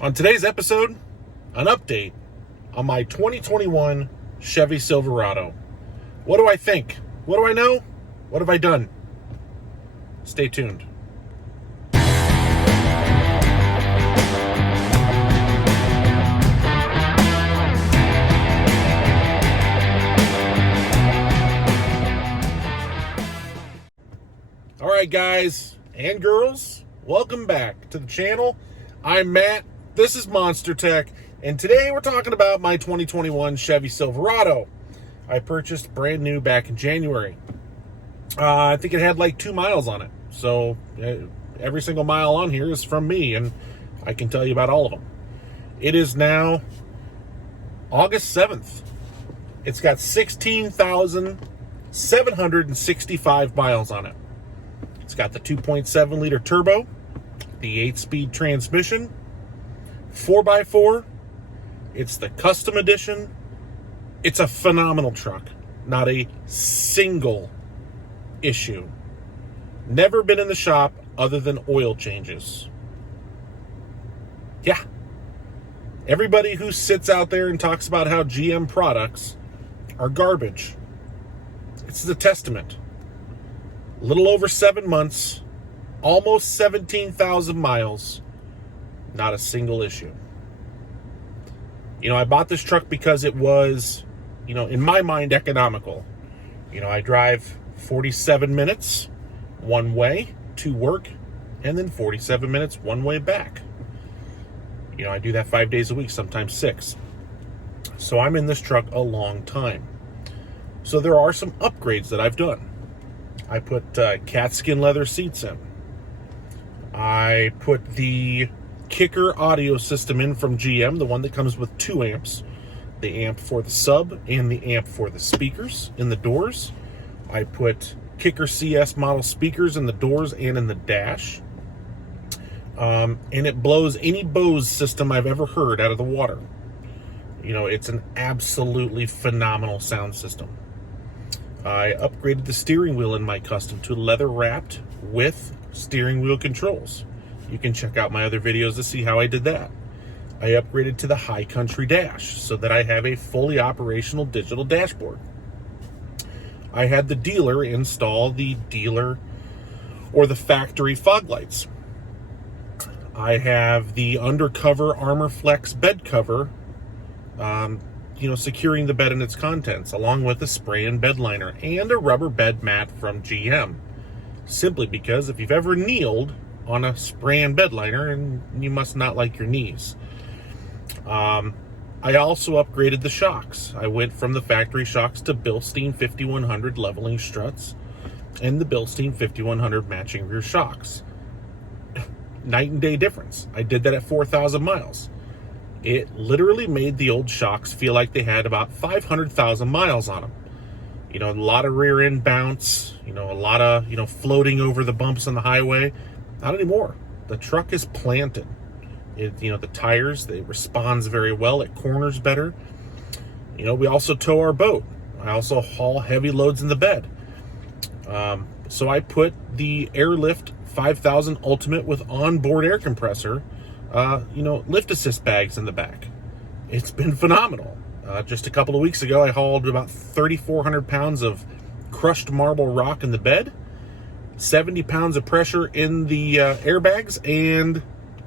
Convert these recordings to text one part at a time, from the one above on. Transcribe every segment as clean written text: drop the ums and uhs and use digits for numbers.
On today's episode, an update on my 2021 Chevy Silverado. What do I think? What do I know? What have I done? Stay tuned. All right, guys and girls, welcome back to the channel. I'm Matt. This is Monster Tech, and today we're talking about my 2021 Chevy Silverado. I purchased brand new back in January. I think it had like 2 miles on it, so every single mile on here is from me, and I can tell you about all of them. It is now August 7th. It's got 16,765 miles on it. It's got the 2.7 liter turbo, the 8-speed transmission, 4x4. It's the custom edition. It's a phenomenal truck. Not a single issue. Never been in the shop other than oil changes. Yeah. Everybody who sits out there and talks about how GM products are garbage, it's the testament. A little over 7 months, almost 17,000 miles, not a single issue. I bought this truck because it was, in my mind, economical. I drive 47 minutes one way to work, and then 47 minutes one way back. I do that 5 days a week, sometimes 6. So I'm in this truck a long time. So there are some upgrades that I've done. I put cat skin leather seats in. I put the kicker audio system in from GM, the one that comes with 2 amps. The amp for the sub and the amp for the speakers in the doors. I put kicker CS model speakers in the doors and in the dash. And it blows any Bose system I've ever heard out of the water. It's an absolutely phenomenal sound system. I upgraded the steering wheel in my custom to leather wrapped with steering wheel controls. You can check out my other videos to see how I did that. I upgraded to the high country dash so that I have a fully operational digital dashboard. I had the dealer install the dealer or the factory fog lights. I have the undercover Armor Flex bed cover, securing the bed and its contents, along with a spray and bed liner and a rubber bed mat from GM. Simply because if you've ever kneeled on a spray and bed liner, and you must not like your knees. I also upgraded the shocks. I went from the factory shocks to Bilstein 5100 leveling struts and the Bilstein 5100 matching rear shocks. Night and day difference. I did that at 4,000 miles. It literally made the old shocks feel like they had about 500,000 miles on them. A lot of rear end bounce, a lot of, floating over the bumps on the highway. Not anymore. The truck is planted. The tires, it responds very well. It corners better. We also tow our boat. I also haul heavy loads in the bed. So I put the Airlift 5000 Ultimate with onboard air compressor, lift assist bags in the back. It's been phenomenal. Just a couple of weeks ago, I hauled about 3,400 pounds of crushed marble rock in the bed, 70 pounds of pressure in the airbags, and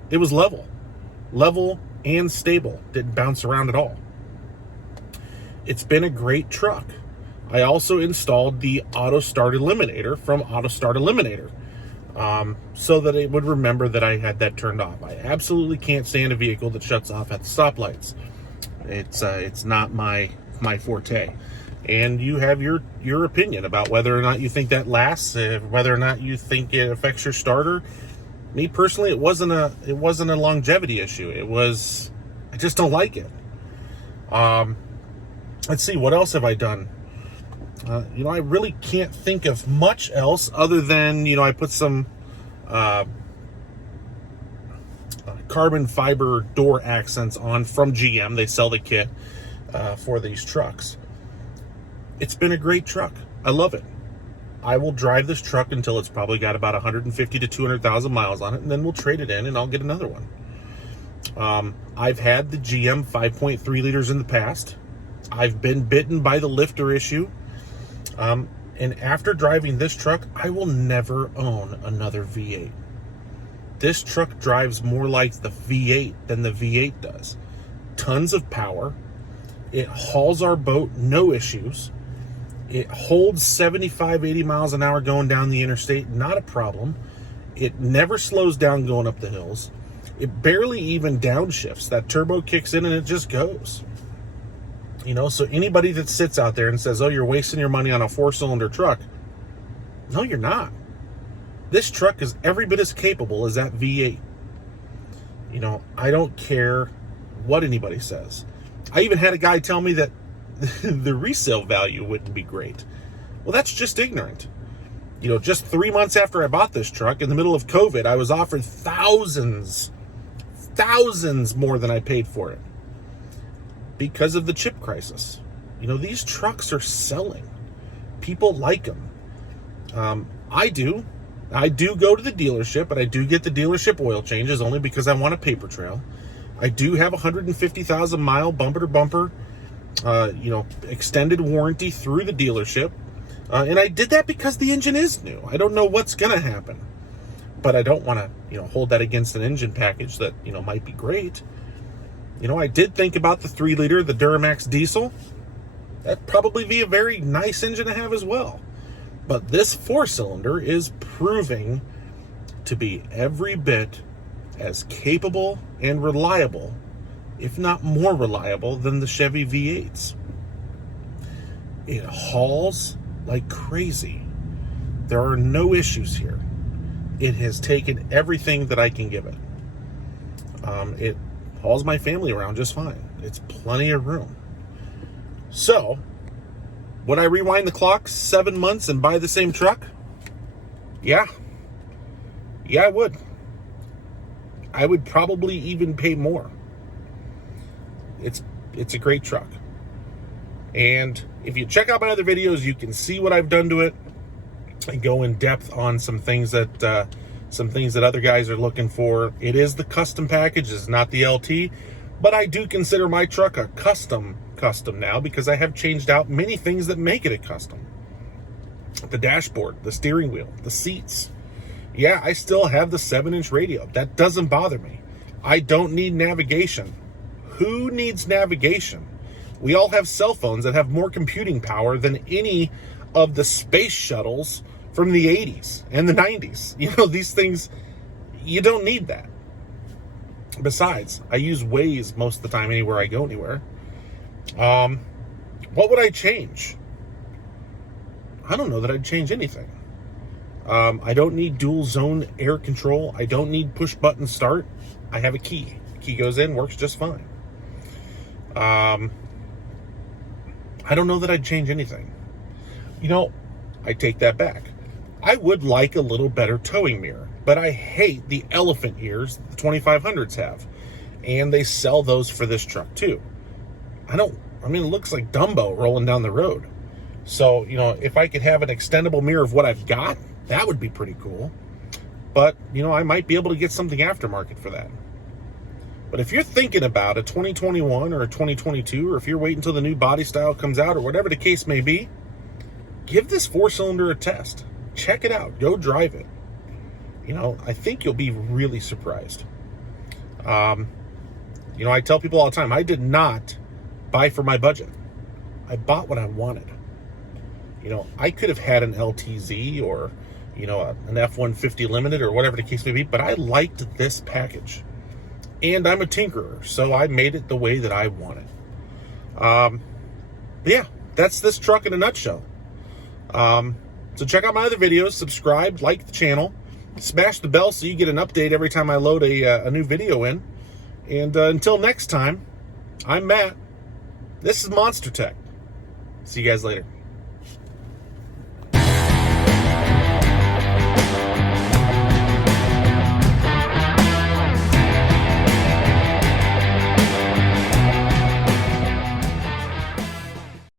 it was level and stable. Didn't bounce around at all. It's been a great truck. I also installed the Auto Start Eliminator from Auto Start Eliminator, so that it would remember that I had that turned off. I absolutely can't stand a vehicle that shuts off at the stoplights. It's not my forte. And you have your opinion about whether or not you think that lasts, whether or not you think it affects your starter. Me personally, it wasn't a longevity issue. I just don't like it. Let's see, what else have I done? I really can't think of much else other than, I put some carbon fiber door accents on from GM. They sell the kit for these trucks. It's been a great truck. I love it. I will drive this truck until it's probably got about 150 to 200,000 miles on it, and then we'll trade it in and I'll get another one. I've had the GM 5.3 liters in the past. I've been bitten by the lifter issue. And after driving this truck, I will never own another V8. This truck drives more like the V8 than the V8 does. Tons of power. It hauls our boat, no issues. It holds 75, 80 miles an hour going down the interstate, not a problem. It never slows down going up the hills. It barely even downshifts. That turbo kicks in and it just goes. You know, so anybody that sits out there and says, oh, you're wasting your money on a 4-cylinder truck. No, you're not. This truck is every bit as capable as that V8. You know, I don't care what anybody says. I even had a guy tell me that the resale value wouldn't be great. Well, that's just ignorant. You know, just 3 months after I bought this truck, in the middle of COVID, I was offered thousands more than I paid for it because of the chip crisis. You know, these trucks are selling. People like them. I do go to the dealership, but I do get the dealership oil changes only because I want a paper trail. I do have 150,000 mile bumper to bumper, extended warranty through the dealership. And I did that because the engine is new. I don't know what's going to happen, but I don't want to, hold that against an engine package that, might be great. I did think about the 3-liter, the Duramax diesel. That'd probably be a very nice engine to have as well. But this 4-cylinder is proving to be every bit as capable and reliable, if not more reliable, than the Chevy V8s. It hauls like crazy. There are no issues here. It has taken everything that I can give it. It hauls my family around just fine. It's plenty of room. So, would I rewind the clock 7 months and buy the same truck? Yeah, I would. I would probably even pay more. It's a great truck. And if you check out my other videos, you can see what I've done to it and go in depth on some things that other guys are looking for. It is the custom package, it's not the LT, but I do consider my truck a custom now because I have changed out many things that make it a custom. The dashboard, the steering wheel, the seats. Yeah, I still have the 7-inch radio. That doesn't bother me. I don't need navigation. Who needs navigation? We all have cell phones that have more computing power than any of the space shuttles from the 80s and the 90s. These things, you don't need that. Besides, I use Waze most of the time anywhere I go anywhere. What would I change? I don't know that I'd change anything. I don't need dual zone air control. I don't need push button start. I have a key. The key goes in, works just fine. I don't know that I'd change anything. I take that back. I would like a little better towing mirror, but I hate the elephant ears the 2500s have. And they sell those for this truck too. It looks like Dumbo rolling down the road. So, if I could have an extendable mirror of what I've got, that would be pretty cool. But, I might be able to get something aftermarket for that. But if you're thinking about a 2021 or a 2022, or if you're waiting until the new body style comes out, or whatever the case may be, give this 4-cylinder a test. Check it out. Go drive it. I think you'll be really surprised. I tell people all the time, I did not buy for my budget. I bought what I wanted. I could have had an LTZ or, an F-150 Limited or whatever the case may be, but I liked this package. And I'm a tinkerer, so I made it the way that I want it. Yeah, that's this truck in a nutshell. So check out my other videos, subscribe, like the channel, smash the bell so you get an update every time I load a new video in. And until next time, I'm Matt. This is Monster Tech. See you guys later.